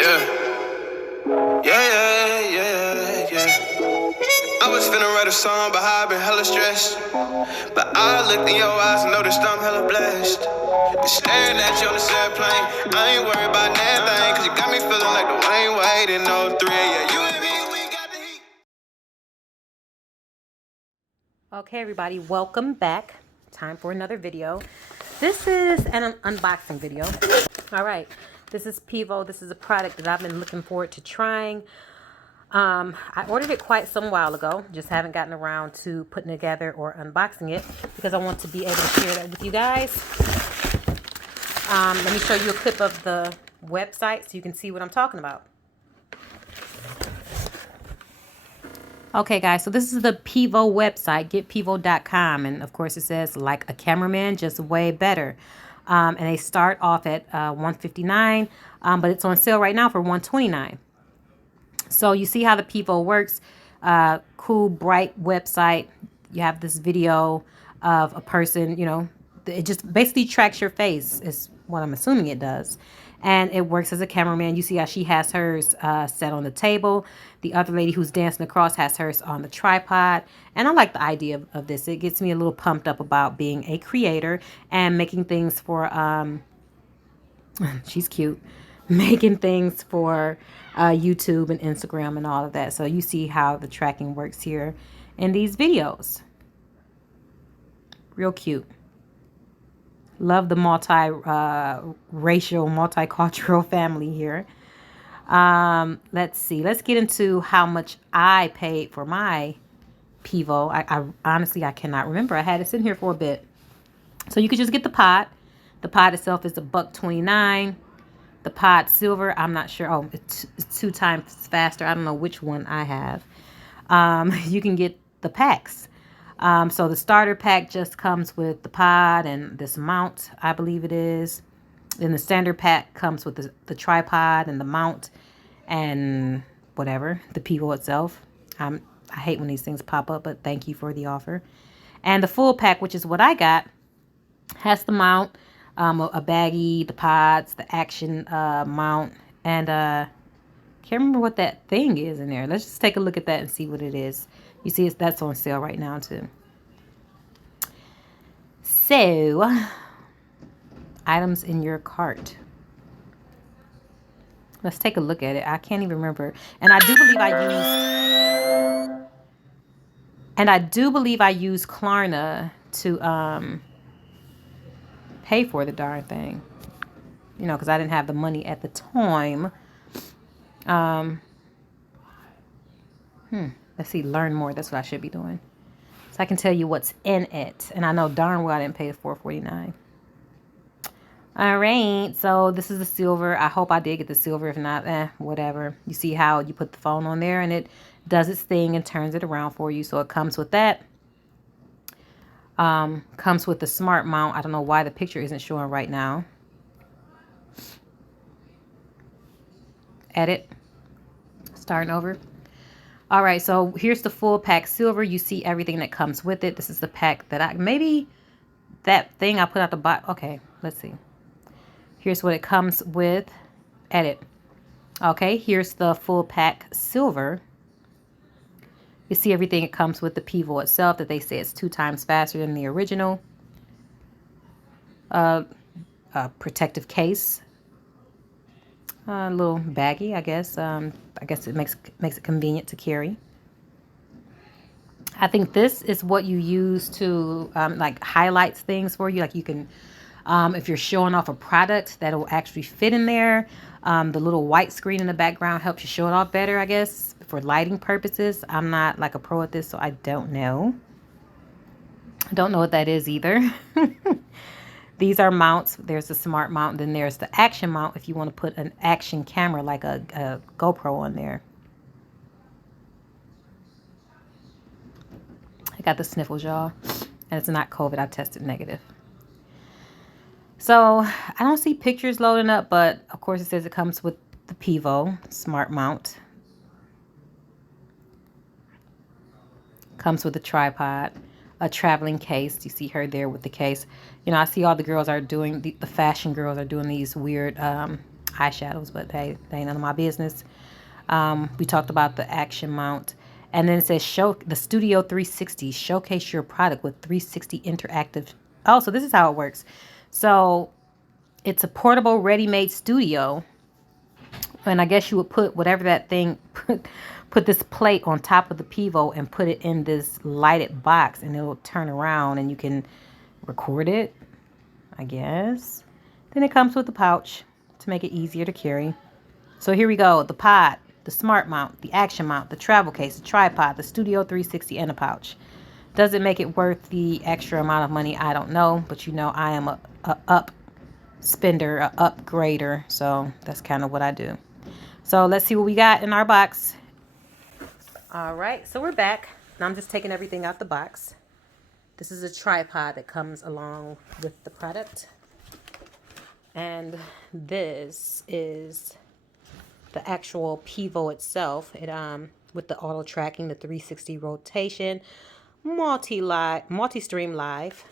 Yeah, yeah. I was finna write a song, but how I been hella stressed. But I looked in your eyes and noticed I'm hella blessed. Been staring at you on the set plane. I ain't worried about nothing, cause you got me feeling like the Wayne Wade in 03. Yeah, you and me, we got the heat. Okay, everybody, welcome back. Time for another video. This is an unboxing video. All right, this is Pivo. This is a product that I've been looking forward to trying. I ordered it quite some while ago. Just haven't gotten around to putting it together or unboxing it because I want to be able to share that with you guys. Let me show you a clip of the website so you can see what I'm talking about. Okay, guys, so this is the Pivo website, getpivo.com. And of course, it says like a cameraman, just way better. And they start off at $159, but it's on sale right now for $129. So you see how the Pivo works. Cool, bright website. You have this video of a person, you know, it just basically tracks your face is what I'm assuming it does. And it works as a cameraman. You see how she has hers set on the table. The other lady who's dancing across has hers on the tripod. And I like the idea of this. It gets me a little pumped up about being a creator and making things for, she's cute, making things for YouTube and Instagram and all of that. So you see how the tracking works here in these videos. Real cute. Love the multi-racial, multicultural family here. Let's see. Let's get into how much I paid for my Pivo. I honestly, I cannot remember. I had it sitting here for a bit. So you could just get the pod. The pod itself is $1.29. The pod silver, I'm not sure. Oh, it's 2 times faster. I don't know which one I have. You can get the packs. So the starter pack just comes with the pod and this mount, I believe it is. Then the standard pack comes with the tripod and the mount and whatever, the Pivo itself. I hate when these things pop up, but thank you for the offer. And the full pack, which is what I got, has the mount, a baggie, the pods, the action mount, and can't remember what that thing is in there. Let's just take a look at that and see what it is. You see, that's on sale right now too. So, items in your cart. Let's take a look at it. I can't even remember. And I do believe I used Klarna to pay for the darn thing. You know, because I didn't have the money at the time. Let's see, learn more. That's what I should be doing. So I can tell you what's in it. And I know darn well I didn't pay the $4.49. All right, so this is the silver. I hope I did get the silver. If not, whatever. You see how you put the phone on there and it does its thing and turns it around for you. So it comes with that. Comes with the smart mount. I don't know why the picture isn't showing right now. Edit. Starting over. All right, so here's the full pack silver. You see everything that comes with it. This is the pack that maybe that thing I put out the box. Okay, let's see. Here's what it comes with. Edit. Okay, here's the full pack silver. You see everything it comes with the Pivo itself, that they say it's 2 times faster than the original. Protective case. A little baggy, I guess. I guess it makes it convenient to carry. I think this is what you use to like highlights things for you. Like you can, if you're showing off a product, that'll actually fit in there. The little white screen in the background helps you show it off better, I guess, for lighting purposes. I'm not like a pro at this, so I don't know. I don't know what that is either. These are mounts. There's the smart mount. Then there's the action mount if you want to put an action camera like a GoPro on there. I got the sniffles, y'all. And it's not COVID. I tested negative. So I don't see pictures loading up, but of course it says it comes with the Pivo smart mount. Comes with a tripod. A traveling case. You see her there with the case. You know, I see all the girls are doing, the fashion girls are doing these weird eyeshadows, but hey, they ain't none of my business. We talked about the action mount. And then it says show the Studio 360, showcase your product with 360 interactive. Oh, so this is how it works. So it's a portable ready-made studio. And I guess you would put whatever that thing, put this plate on top of the Pivo and put it in this lighted box, and it'll turn around and you can record it, I guess. Then it comes with a pouch to make it easier to carry. So here we go. The pod, the smart mount, the action mount, the travel case, the tripod, the Studio 360, and a pouch. Does it make it worth the extra amount of money? I don't know. But you know, I am a up spender, a upgrader. So that's kind of what I do. So let's see what we got in our box. All right. So we're back. Now I'm just taking everything out the box. This is a tripod that comes along with the product. And this is the actual Pivo itself. It with the auto tracking, the 360 rotation, multi-stream live.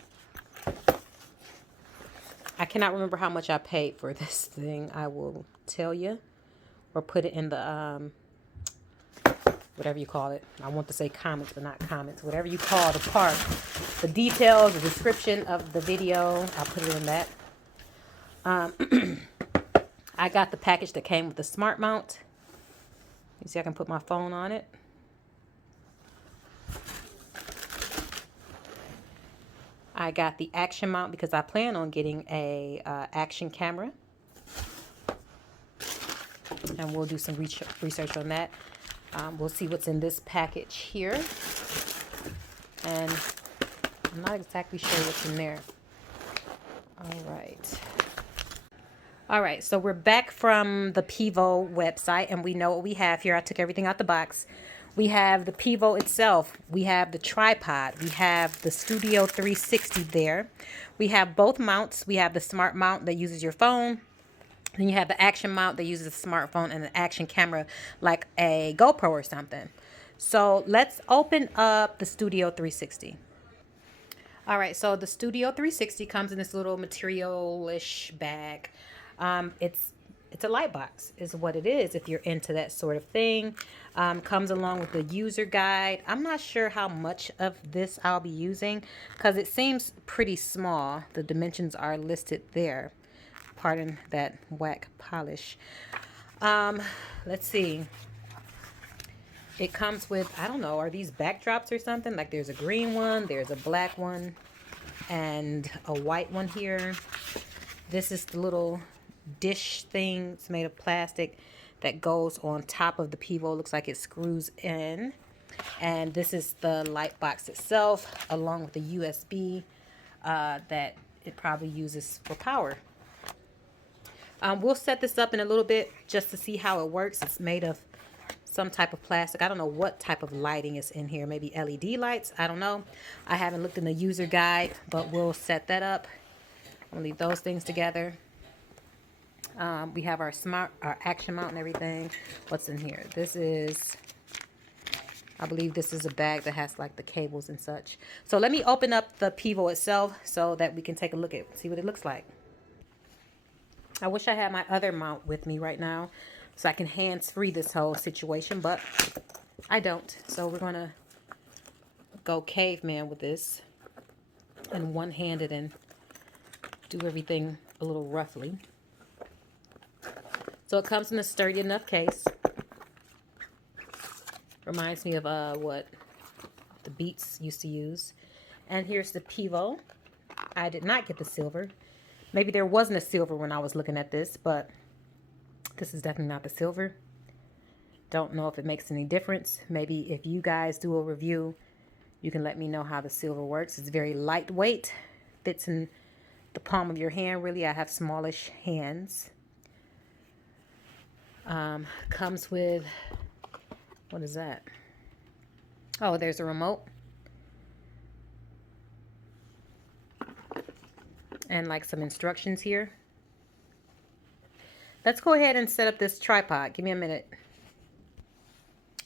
I cannot remember how much I paid for this thing. I will tell you, or put it in the whatever you call it. I want to say comments, but not comments. Whatever you call the part, the details, the description of the video, I'll put it in that. I got the package that came with the smart mount. You see, I can put my phone on it. I got the action mount because I plan on getting a action camera. And we'll do some research on that. We'll see what's in this package here. And I'm not exactly sure what's in there. All right. All right, so we're back from the Pivo website, and we know what we have here. I took everything out the box. We have the Pivo itself. We have the tripod. We have the Studio 360 there. We have both mounts. We have the smart mount that uses your phone. Then you have the action mount that uses a smartphone and an action camera like a GoPro or something. So let's open up the Studio 360. All right, so the Studio 360 comes in this little material-ish bag. It's a light box is what it is if you're into that sort of thing. Comes along with the user guide. I'm not sure how much of this I'll be using because it seems pretty small. The dimensions are listed there. Pardon that whack polish. Let's see. It comes with, I don't know, are these backdrops or something? Like there's a green one, there's a black one, and a white one here. This is the little dish thing. It's made of plastic that goes on top of the Pivo. Looks like it screws in. And this is the light box itself, along with the USB that it probably uses for power. We'll set this up in a little bit just to see how it works. It's made of some type of plastic. I don't know what type of lighting is in here. Maybe LED lights. I don't know. I haven't looked in the user guide, but we'll set that up. I'll leave those things together. We have our action mount and everything. What's in here? This is, I believe this is a bag that has like the cables and such. So let me open up the Pivo itself so that we can take a look at it, see what it looks like. I wish I had my other mount with me right now so I can hands-free this whole situation, but I don't. So we're going to go caveman with this and one-handed and do everything a little roughly. So it comes in a sturdy enough case. Reminds me of what the Beats used to use. And here's the Pivo. I did not get the silver. Maybe there wasn't a silver when I was looking at this, but this is definitely not the silver. Don't know if it makes any difference. Maybe if you guys do a review, you can let me know how the silver works. It's very lightweight. Fits in the palm of your hand, really. I have smallish hands. Comes with, what is that? Oh, there's a remote. And like some instructions here. Let's go ahead and set up this tripod. Give me a minute.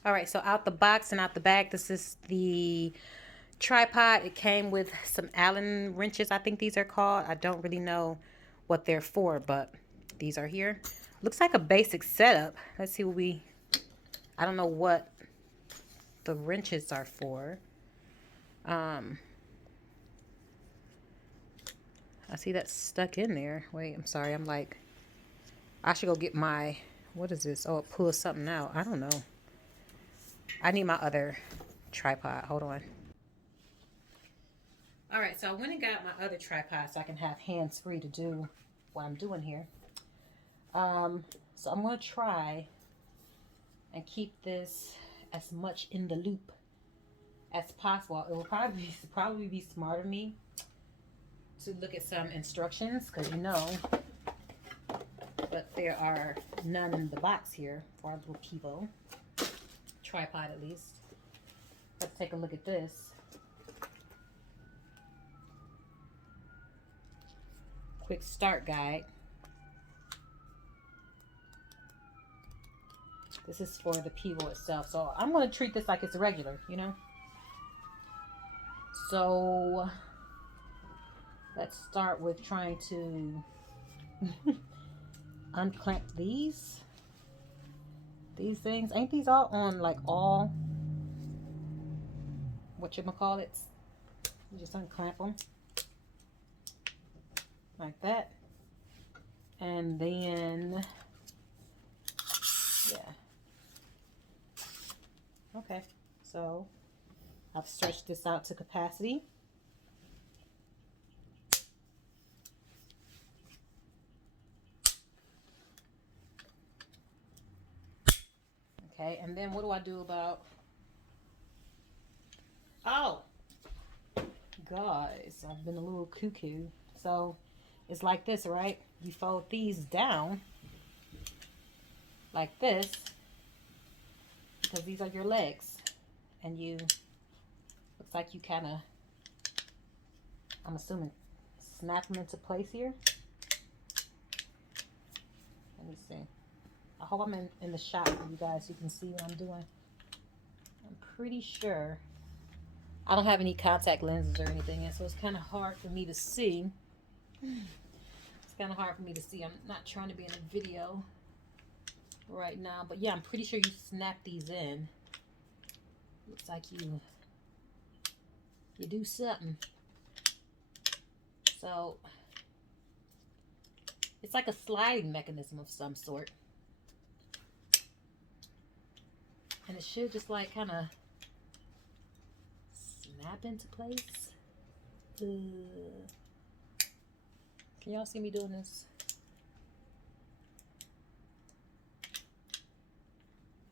All right, so out the box and out the bag, this is the tripod. It came with some Allen wrenches, I think these are called. I don't really know what they're for, but these are here. Looks like a basic setup. Let's see what I don't know what the wrenches are for. I see that's stuck in there. Wait, I'm sorry. I'm like, I should go get my, what is this? Oh, it pulls something out. I don't know. I need my other tripod. Hold on. All right, so I went and got my other tripod so I can have hands free to do what I'm doing here. So I'm going to try and keep this as much in the loop as possible. It will probably be smart of me to look at some instructions, because you know, but there are none in the box here for our little Pivo tripod, at least. Let's take a look at this. Quick start guide. This is for the Pivo itself, so I'm going to treat this like it's regular, you know. So let's start with trying to unclamp these things. Ain't these all on like all whatchamacallits? You just unclamp them like that, and then yeah. Okay, so I've stretched this out to capacity. Okay, and then what do I do about, oh, guys, I've been a little cuckoo. So it's like this, right? You fold these down like this, because these are your legs, and you, looks like you kind of, I'm assuming, snap them into place here. Let me see. I hope I'm in the shot for you guys so you can see what I'm doing. I'm pretty sure I don't have any contact lenses or anything, and so it's kind of hard for me to see. It's kind of hard for me to see. I'm not trying to be in a video right now, but yeah, I'm pretty sure you snap these in. Looks like you do something. So it's like a sliding mechanism of some sort, and it should just like kind of snap into place. Can y'all see me doing this?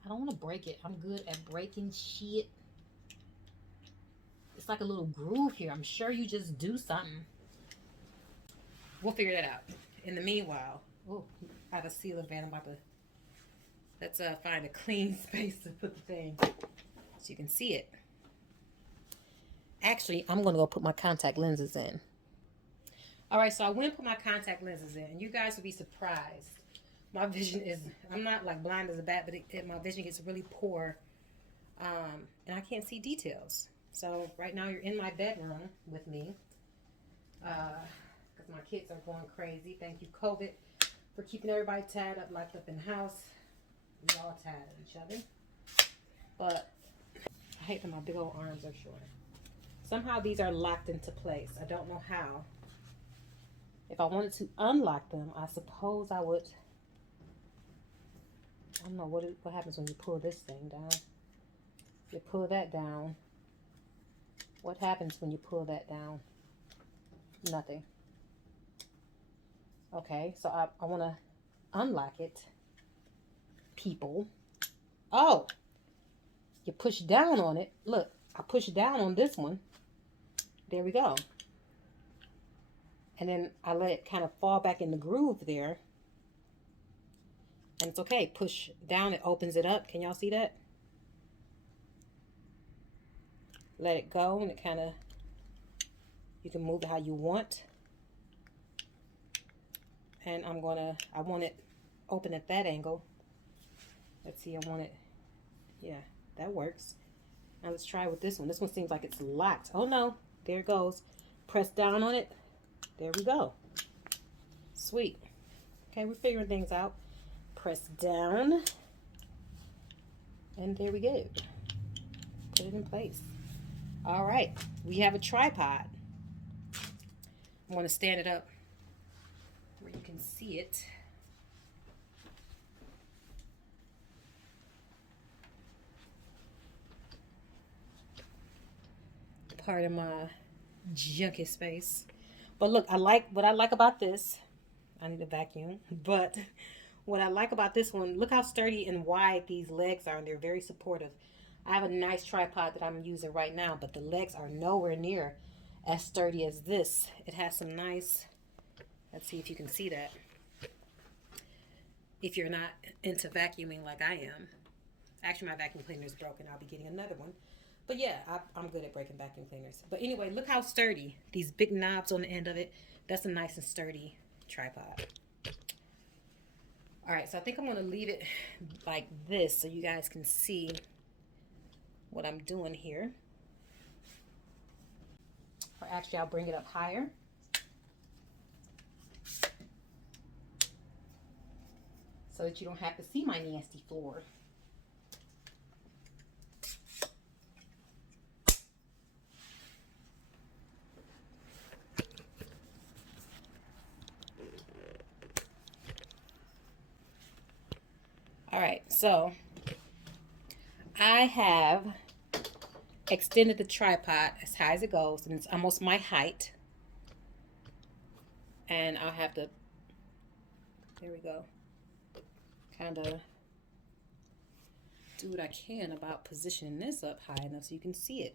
I don't want to break it. I'm good at breaking shit. It's like a little groove here. I'm sure you just do something. We'll figure that out. In the meanwhile, oh, I have a sealer van. I'm about to, let's find a clean space to put the thing so you can see it. Actually, I'm going to go put my contact lenses in. All right, so I went and put my contact lenses in, and you guys will be surprised. My vision is, I'm not like blind as a bat, but my vision gets really poor, and I can't see details. So right now you're in my bedroom with me, because my kids are going crazy. Thank you, COVID, for keeping everybody tied up, locked up in the house. We all tied at each other. But I hate that my big old arms are short. Somehow these are locked into place. I don't know how. If I wanted to unlock them, I suppose I would. I don't know what happens when you pull this thing down. You pull that down. What happens when you pull that down? Nothing. Okay, so I want to unlock it. People. Oh! You push down on it. Look, I push down on this one. There we go. And then I let it kind of fall back in the groove there. And it's okay. Push down, it opens it up. Can y'all see that? Let it go, and it kind of, you can move it how you want. And I want it open at that angle. Let's see, I want it, yeah, that works. Now let's try with this one. This one seems like it's locked. Oh no, there it goes. Press down on it. There we go. Sweet. Okay, we're figuring things out. press down. And there we go. Put it in place. All right, we have a tripod. I'm going to stand it up where you can see it. Part of my junky space. But look, what I like about this. I need a vacuum. But what I like about this one, look how sturdy and wide these legs are, and they're very supportive. I have a nice tripod that I'm using right now, but the legs are nowhere near as sturdy as this. It has some nice, let's see if you can see that. If you're not into vacuuming like I am. Actually, my vacuum cleaner is broken. I'll be getting another one. But yeah, I'm good at breaking vacuum cleaners. But anyway, look how sturdy. These big knobs on the end of it. That's a nice and sturdy tripod. All right, so I think I'm going to leave it like this so you guys can see what I'm doing here. Or actually, I'll bring it up higher. So that you don't have to see my nasty floor. All right, so I have extended the tripod as high as it goes, and it's almost my height. And I'll have to, there we go, kind of do what I can about positioning this up high enough so you can see it.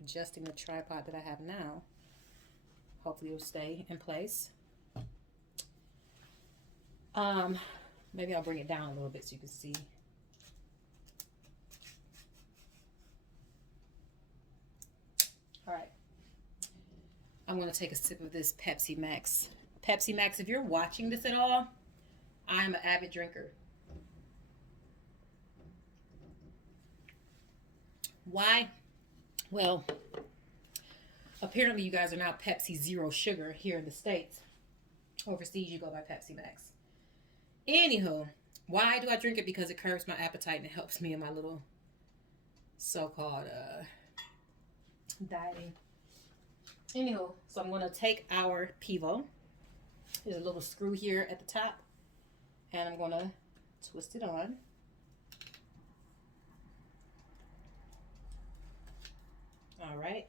Adjusting the tripod that I have now. Hopefully it'll stay in place. Maybe I'll bring it down a little bit so you can see. All right. I'm going to take a sip of this Pepsi Max. Pepsi Max, if you're watching this at all, I'm an avid drinker. Why? Well, apparently you guys are now Pepsi Zero Sugar here in the States. Overseas, you go by Pepsi Max. Anywho, why do I drink it? Because it curbs my appetite and it helps me in my little so-called dieting. Anywho, so I'm going to take our Pivo. There's a little screw here at the top. And I'm going to twist it on. All right.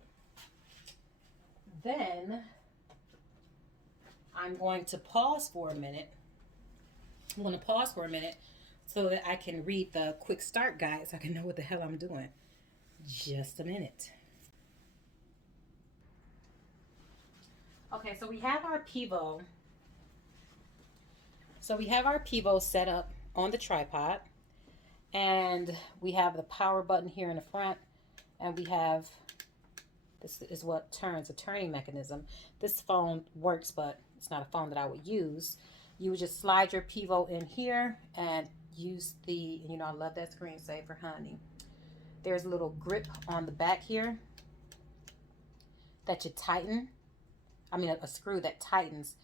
Then I'm going to pause for a minute. I'm going to pause for a minute so that I can read the quick start guide so I can know what the hell I'm doing. Just a minute. Okay, so we have our Pivo. Set up on the tripod. And we have the power button here in the front. And we have, this is what turns, a turning mechanism. This phone works, but it's not a phone that I would use. You would just slide your Pivo in here and use the, you know, I love that screensaver, honey. There's a little grip on the back here that you tighten. I mean, a screw that tightens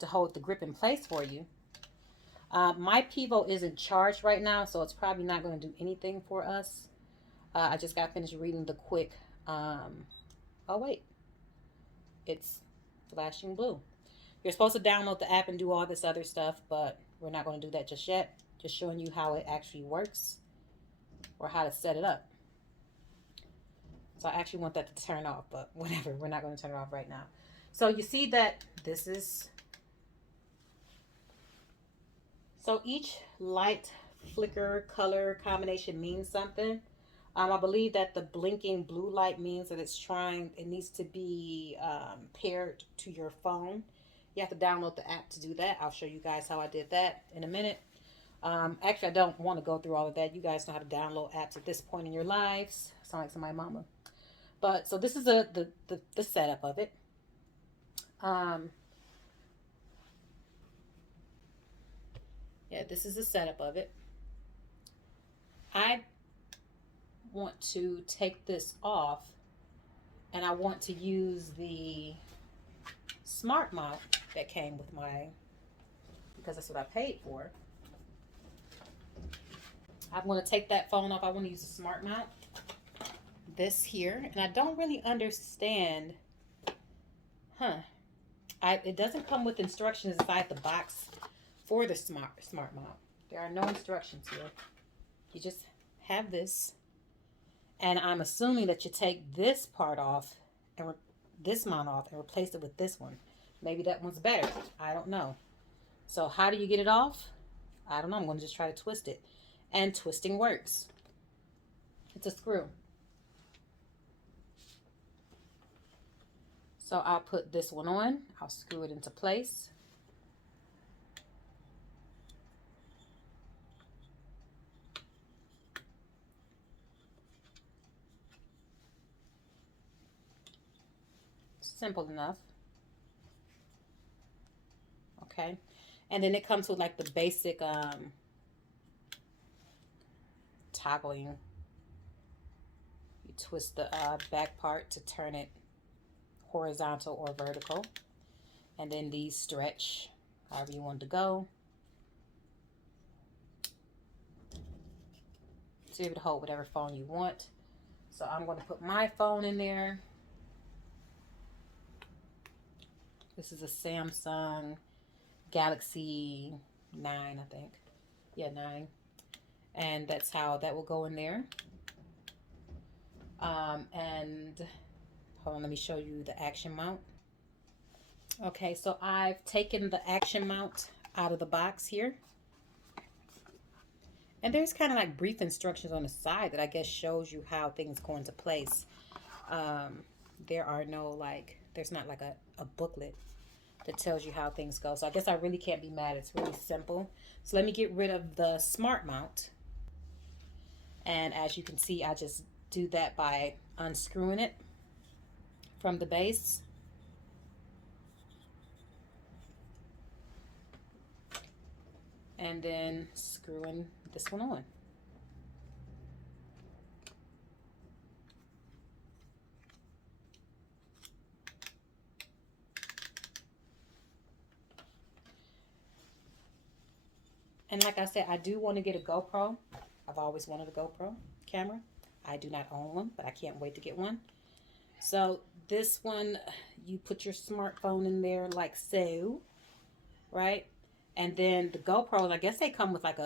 to hold the grip in place for you. My Pivo isn't charged right now, so it's probably not going to do anything for us. I just got finished reading the quick, oh wait, it's flashing blue. You're supposed to download the app and do all this other stuff, but we're not going to do that just yet. Just showing you how it actually works or how to set it up. So I actually want that to turn off, but whatever. We're not going to turn it off right now. So you see that this is... So each light flicker color combination means something. I believe that the blinking blue light means that it needs to be paired to your phone. You have to download the app to do that. I'll show you guys how I did that in a minute. Actually, I don't want to go through all of that. You guys know how to download apps at this point in your lives. Sound like somebody's mama. But so this is the setup of it. Yeah, this is the setup of it. I want to take this off, and I want to use the smart mount that came with my because that's what I paid for. I'm going to take that phone off. I want to use a smart mount. This here. And I don't really understand. It doesn't come with instructions inside the box for the smart mount. There are no instructions here. You just have this. And I'm assuming that you take this part off and this mount off and replace it with this one. Maybe that one's better. I don't know. So how do you get it off? I don't know. I'm going to just try to twist it. And twisting works. It's a screw. So I'll put this one on. I'll screw it into place. Simple enough. Okay. And then it comes with like the basic toggling. You twist the back part to turn it horizontal or vertical. And then these stretch however you want to go. So you're able to hold whatever phone you want. So I'm going to put my phone in there. This is a Samsung Galaxy 9, I think. Yeah, 9. And that's how that will go in there. And hold on, let me show you the action mount. Okay, so I've taken the action mount out of the box here. And there's kind of like brief instructions on the side that I guess shows you how things go into place. There are no like, there's not like a booklet that tells you how things go. So I guess I really can't be mad. It's really simple. So let me get rid of the smart mount. And as you can see, I just do that by unscrewing it from the base. And then screwing this one on. And like I said, I do want to get a GoPro. I've always wanted a GoPro camera. I do not own one, but I can't wait to get one. So this one, you put your smartphone in there like so, right? And then the GoPros, I guess they come with like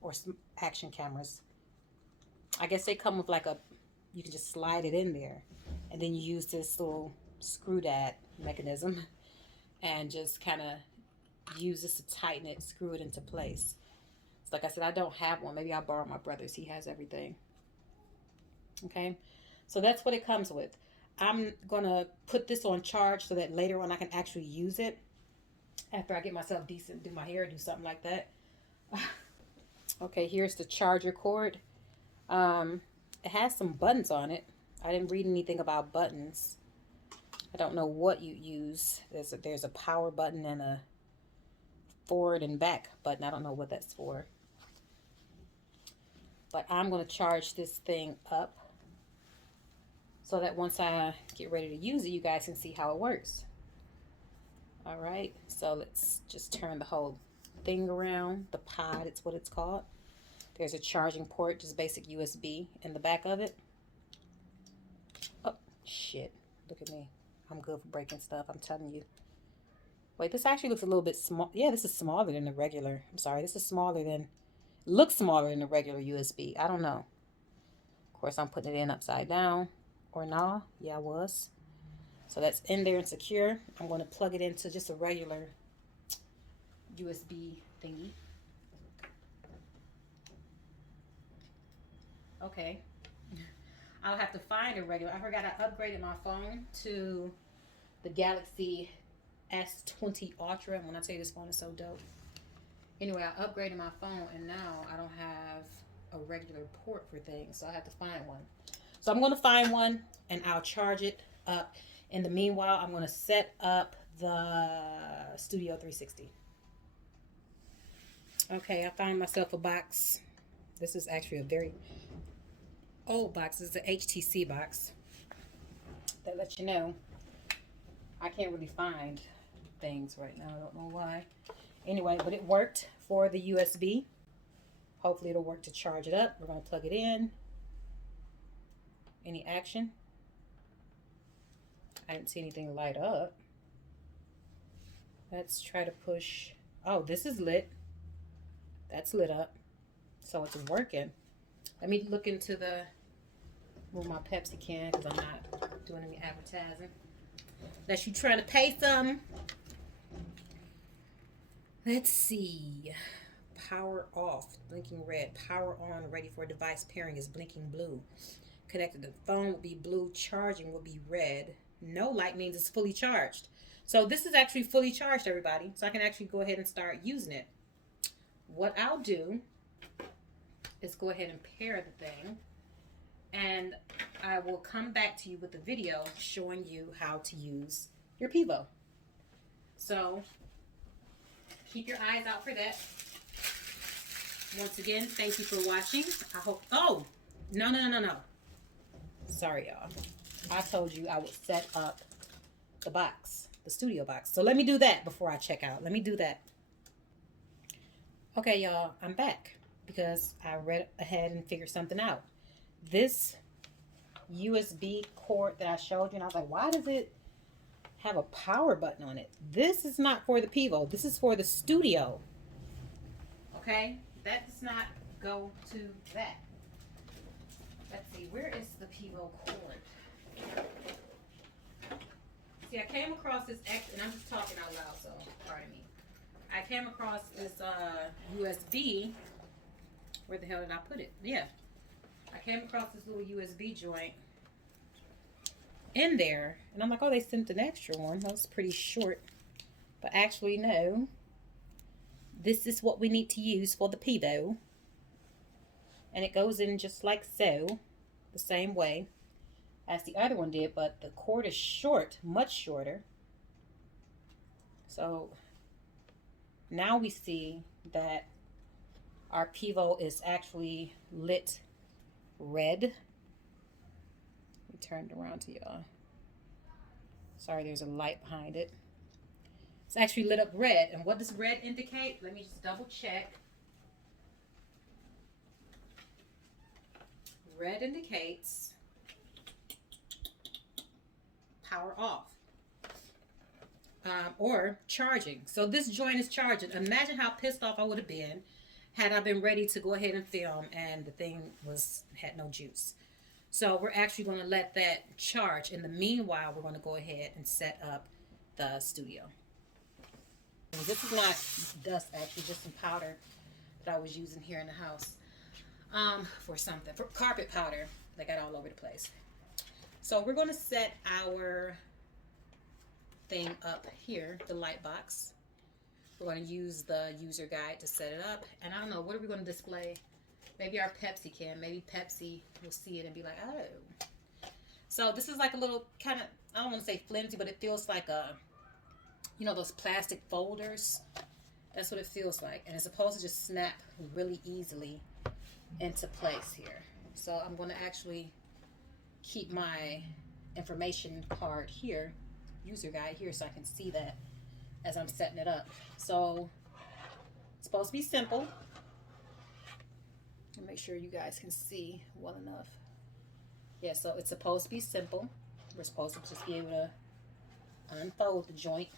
or some action cameras. I guess they come with like you can just slide it in there. And then you use this little screw dad mechanism and just kind of use this to tighten it, screw it into place. So like I said, I don't have one. Maybe I'll borrow my brother's. He has everything. Okay, so that's what it comes with. I'm gonna put this on charge so that later on I can actually use it after I get myself decent, do my hair, do something like that. Okay, here's the charger cord. It has some buttons on it. I didn't read anything about buttons. I don't know what you use. There's a power button and a forward and back button. I don't know what that's for. But I'm going to charge this thing up so that once I get ready to use it, you guys can see how it works. All right, so let's just turn the whole thing around. The pod, it's what it's called. There's a charging port, just basic USB in the back of it. Oh, shit. Look at me. I'm good for breaking stuff, I'm telling you. Wait, this actually looks a little bit small. Yeah, this is smaller than the regular. I'm sorry, this is smaller than, looks smaller than the regular USB. I don't know. Of course, I'm putting it in upside down. Or nah, yeah, I was. So that's in there and secure. I'm going to plug it into just a regular USB thingy. Okay. I'll have to find a regular. I forgot I upgraded my phone to the Galaxy S20 Ultra. And when I tell you this phone is so dope. Anyway, I upgraded my phone and now I don't have a regular port for things. So I have to find one. So I'm going to find one and I'll charge it up. In the meanwhile, I'm going to set up the Studio 360. Okay, I found myself a box. This is actually a very old box. This is an HTC box. That lets you know I can't really find things right now. I don't know why. Anyway, but it worked for the USB. Hopefully it'll work to charge it up. We're going to plug it in. Any action? I didn't see anything light up. Let's try to push. Oh, this is lit. That's lit up. So it's working. Let me look into the, move my Pepsi can because I'm not doing any advertising. Unless you're trying to pay some. Let's see. Power off, blinking red. Power on, ready for device pairing is blinking blue. Connected to the phone will be blue. Charging will be red. No light means it's fully charged. So this is actually fully charged, everybody. So I can actually go ahead and start using it. What I'll do is go ahead and pair the thing. And I will come back to you with a video showing you how to use your Pivo. So keep your eyes out for that. Once again, thank you for watching. I hope, oh, no. Sorry, y'all. I told you I would set up the box, the studio box. So let me do that before I check out. Let me do that. Okay, y'all, I'm back because I read ahead and figured something out. This USB cord that I showed you, and I was like, why does it have a power button on it? This is not for the Pivo. This is for the studio. Okay, that does not go to that. Let's see, where is the Pivo cord? See, I came across this and I'm just talking out loud, so pardon me. I came across this USB. Where the hell did I put it? Yeah. I came across this little USB joint in there, and I'm like, oh, they sent an extra one. That was pretty short. But actually, no. This is what we need to use for the Pivo. And it goes in just like so, the same way as the other one did, but the cord is short, much shorter. So now we see that our Pivo is actually lit red. Let me turn it around to y'all. Sorry, there's a light behind it. It's actually lit up red. And what does red indicate? Let me just double check. Red indicates power off or charging. So this joint is charging. Imagine how pissed off I would have been had I been ready to go ahead and film and the thing had no juice. So we're actually going to let that charge. In the meanwhile, we're going to go ahead and set up the studio. And this is not dust, actually, just some powder that I was using here in the house for carpet powder that got all over the place. So we're going to set our thing up here, the light box. We're going to use the user guide to set it up. And I don't know, what are we going to display? Maybe our Pepsi can. Maybe Pepsi will see it and be like, oh. So this is like a little kind of, I don't want to say flimsy, but it feels like you know, those plastic folders. That's what it feels like. And it's supposed to just snap really easily into place here. So I'm going to actually keep my information card here, user guide here, so I can see that as I'm setting it up. So it's supposed to be simple. And make sure you guys can see well enough. Yeah, so it's supposed to be simple. We're supposed to just be able to unfold the joint.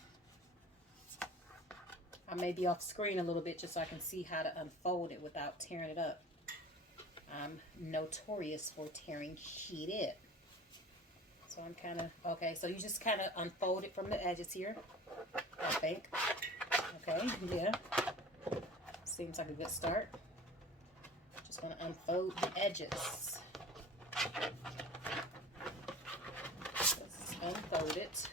I may be off screen a little bit just so I can see how to unfold it without tearing it up. I'm notorious for tearing shit up. So I'm kind of, okay, so you just kind of unfold it from the edges here, I think. Okay, yeah. Seems like a good start. Just going to unfold the edges. Let's unfold it.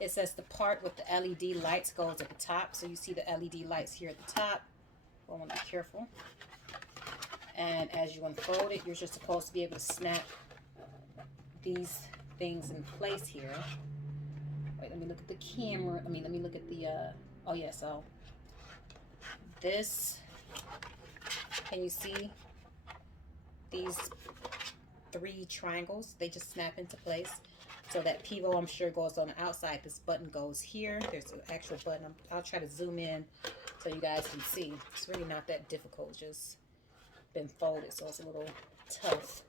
It says the part with the LED lights goes at the top. So you see the LED lights here at the top. I want to be careful. And as you unfold it, you're just supposed to be able to snap these things in place here. Wait, let me look at the camera. Let me look at the, oh yeah, so this, can you see these 3 triangles? They just snap into place. So that Pivo, I'm sure, goes on the outside. This button goes here. There's an actual button. I'll try to zoom in so you guys can see. It's really not that difficult. Just been folded, so it's a little tough.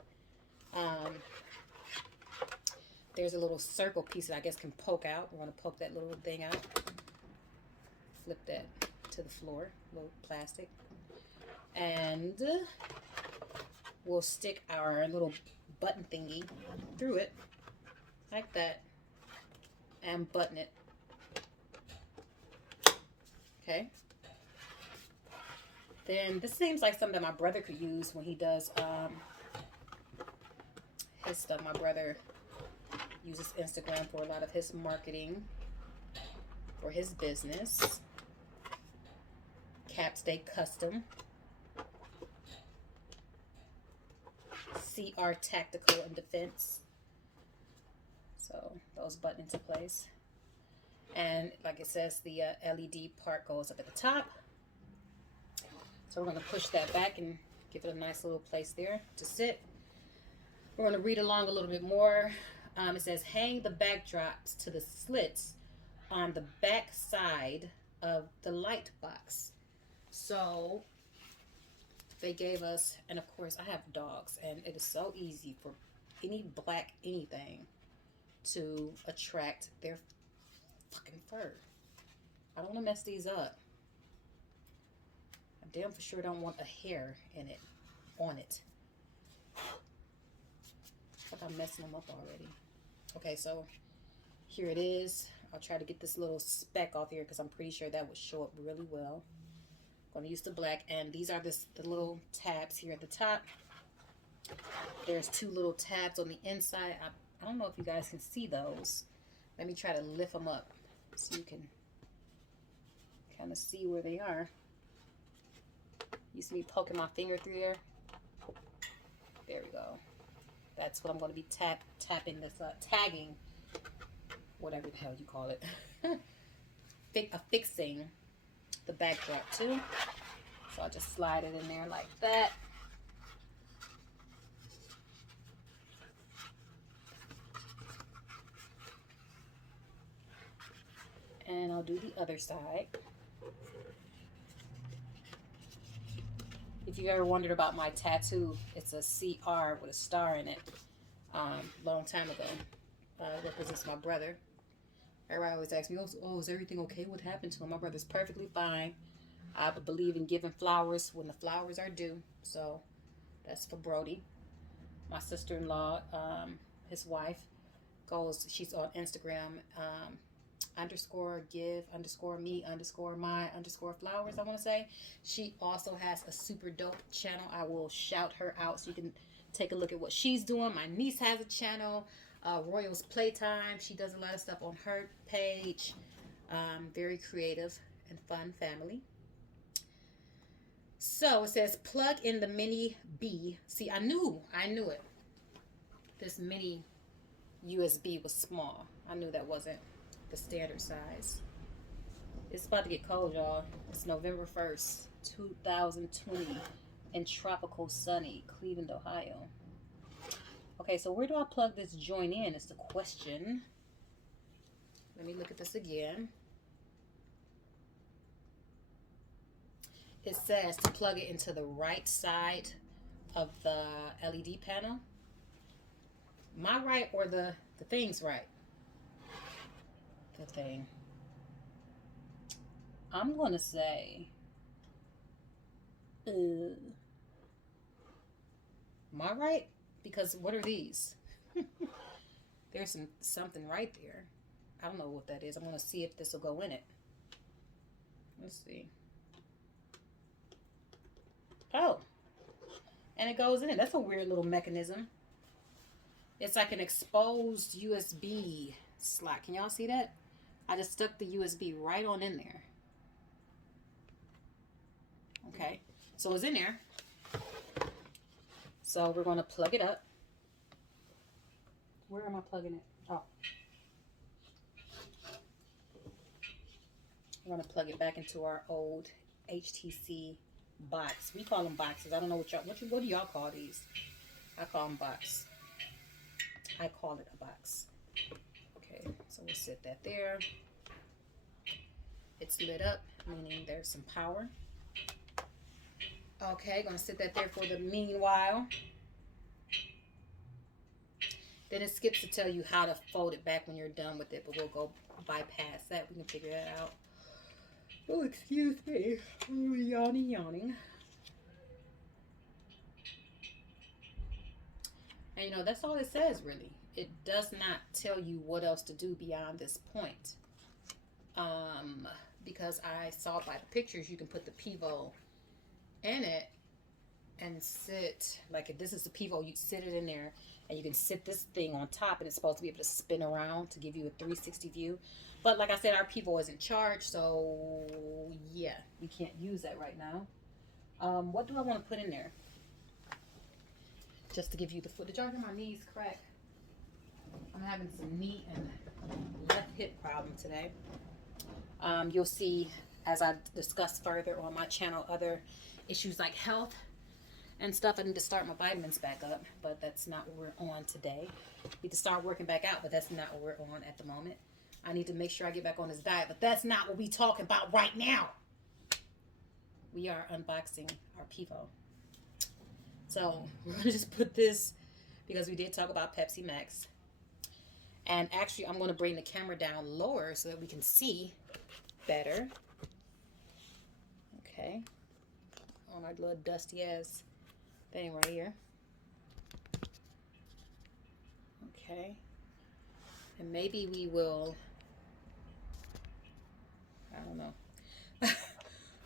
There's a little circle piece that I guess can poke out. We're going to poke that little thing out. Flip that to the floor, little plastic. And we'll stick our little button thingy through it, like that, and button it. Okay. Then this seems like something that my brother could use when he does his stuff. My brother uses Instagram for a lot of his marketing for his business. Capstay Custom. CR Tactical and Defense. So those button into place. And like it says, the LED part goes up at the top. So we're going to push that back and give it a nice little place there to sit. We're going to read along a little bit more. It says, hang the backdrops to the slits on the back side of the light box. So they gave us, and of course I have dogs, and it is so easy for any black anything to attract their fucking fur. I don't want to mess these up. I damn for sure don't want a hair in it, on it. Like I'm messing them up already. Okay, so here it is. I'll try to get this little speck off here because I'm pretty sure that would show up really well. I'm going to use the black, and these are the little tabs here at the top. There's two little tabs on the inside. I don't know if you guys can see those. Let me try to lift them up so you can kind of see where they are. You see me poking my finger through there? There we go. That's what I'm going to be tapping this, tagging, whatever the hell you call it. Affixing the backdrop too. So I'll just slide it in there like that. And I'll do the other side. If you ever wondered about my tattoo, it's a CR with a star in it. Long time ago. Represents my brother. Everybody always asks me, oh, is everything okay? What happened to him? My brother's perfectly fine. I believe in giving flowers when the flowers are due. So that's for Brody. My sister-in-law, his wife, she's on Instagram, _give_me_my_flowers, I want to say. She also has a super dope channel. I will shout her out so you can take a look at what she's doing. My niece has a channel, Royals Playtime. She does a lot of stuff on her page. Very creative and fun family. So it says plug in the mini B. See, I knew it. This mini USB was small. I knew that wasn't the standard size. It's about to get cold, y'all. It's November 1st, 2020 in tropical sunny Cleveland, Ohio. Okay, so where do I plug this joint in is the question. Let me look at this again. It says to plug it into the right side of the LED panel. My right or the thing's right? The thing. I'm going to say my right, because what are these? There's something right there. I don't know what that is. I'm going to see if this will go in it. Let's see. Oh, and it goes in it. That's a weird little mechanism. It's like an exposed USB slot. Can y'all see that? I just stuck the USB right on in there. Okay, so it's in there. So we're going to plug it up. Where am I plugging it? Oh. We're going to plug it back into our old HTC box. We call them boxes. I don't know what do y'all call these? I call them box. I call it a box. Okay, so we'll set that there. It's lit up, meaning there's some power. Okay, gonna sit that there for the meanwhile. Then it skips to tell you how to fold it back when you're done with it, but we'll go bypass that. We can figure that out. Oh, excuse me. Yawning. And you know, that's all it says, really. It does not tell you what else to do beyond this point. Because I saw by the pictures, you can put the Pivo in it and sit, like if this is the Pivo, you sit it in there and you can sit this thing on top, and it's supposed to be able to spin around to give you a 360 view. But like I said, our Pivo isn't charged, so yeah, you can't use that right now. What do I want to put in there? Just to give you the footage. Did my knees crack? I'm having some knee and left hip problem today. You'll see as I discuss further on my channel other issues like health and stuff. I need to start my vitamins back up, but that's not what we're on today. I need to start working back out, but that's not what we're on at the moment. I need to make sure I get back on this diet, but that's not what we're talking about right now. We are unboxing our Pivo. So we're going to just put this, because we did talk about Pepsi Max. And actually, I'm going to bring the camera down lower so that we can see better. Okay. On our little dusty ass thing right here. Okay. And maybe we will, I don't know,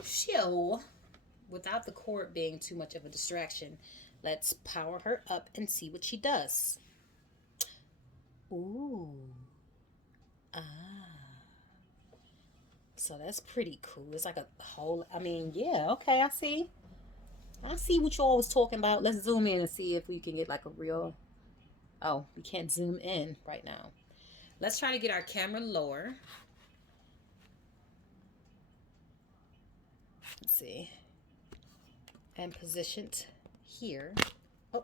show, without the cord being too much of a distraction, let's power her up and see what she does. Ooh. Ah. So that's pretty cool. It's like a whole, I mean, yeah, okay, I see what you all was talking about. Let's zoom in and see if we can get like a real, oh, we can't zoom in right now. Let's try to get our camera lower. Let's see. And positioned here. Oh,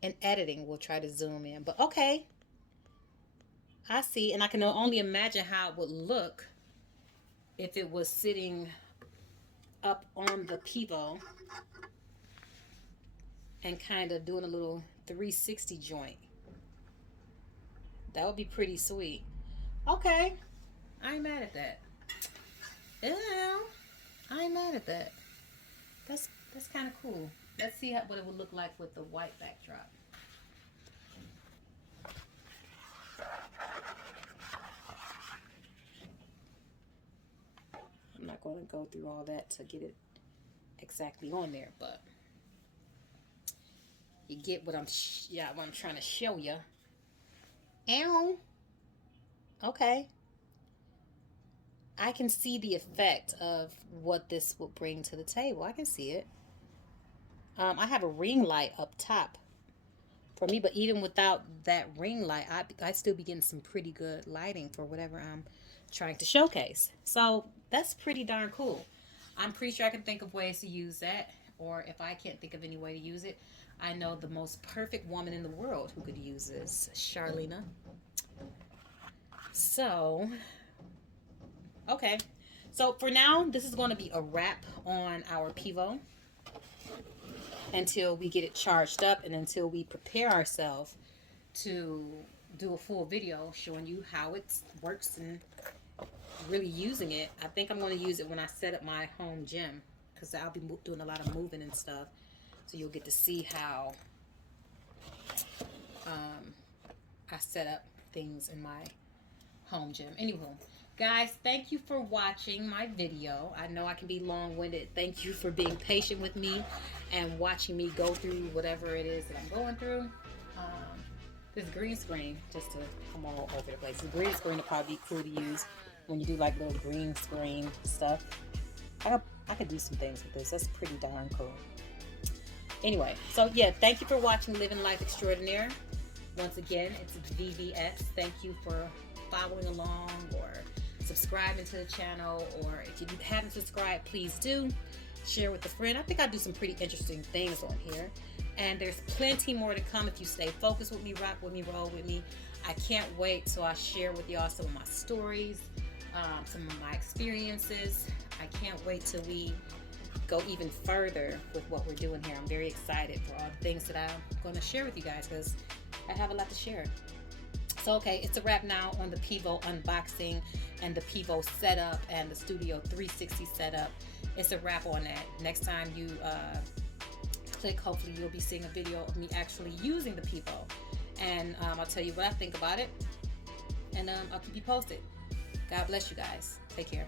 in editing, we'll try to zoom in, but okay. I see, and I can only imagine how it would look if it was sitting up on the Pivo and kind of doing a little 360 joint. That would be pretty sweet. Okay, I ain't mad at that. Yeah, I ain't mad at that. That's kind of cool. Let's see what it would look like with the white backdrop. I'm not going to go through all that to get it exactly on there, but you get what I'm trying to show you. Ow. Okay. I can see the effect of what this will bring to the table. I can see it. I have a ring light up top for me, but even without that ring light, I still be getting some pretty good lighting for whatever I'm trying to showcase. So that's pretty darn cool. I'm pretty sure I can think of ways to use that, or if I can't think of any way to use it, I know the most perfect woman in the world who could use this, Charlena. So, okay. So for now, this is going to be a wrap on our Pivo until we get it charged up and until we prepare ourselves to do a full video showing you how it works and really using it. I think I'm going to use it when I set up my home gym, because I'll be doing a lot of moving and stuff. So you'll get to see how I set up things in my home gym. Anywho, guys, thank you for watching my video. I know I can be long-winded. Thank you for being patient with me and watching me go through whatever it is that I'm going through. This green screen, just to come all over the place. The green screen will probably be cool to use when you do like little green screen stuff. I could do some things with this. That's pretty darn cool. Anyway, so yeah, thank you for watching Living Life Extraordinaire. Once again, it's VVS. Thank you for following along or subscribing to the channel, or if you haven't subscribed, please do share with a friend. I think I do some pretty interesting things on here. And there's plenty more to come if you stay focused with me, rock with me, roll with me. I can't wait till I share with y'all some of my stories, some of my experiences. I can't wait till we go even further with what we're doing here. I'm very excited for all the things that I'm going to share with you guys because I have a lot to share. So, okay, it's a wrap now on the Pivo unboxing and the Pivo setup and the Studio 360 setup. It's a wrap on that. Next time you click, hopefully you'll be seeing a video of me actually using the Pivo. And I'll tell you what I think about it. And I'll keep you posted. God bless you guys. Take care.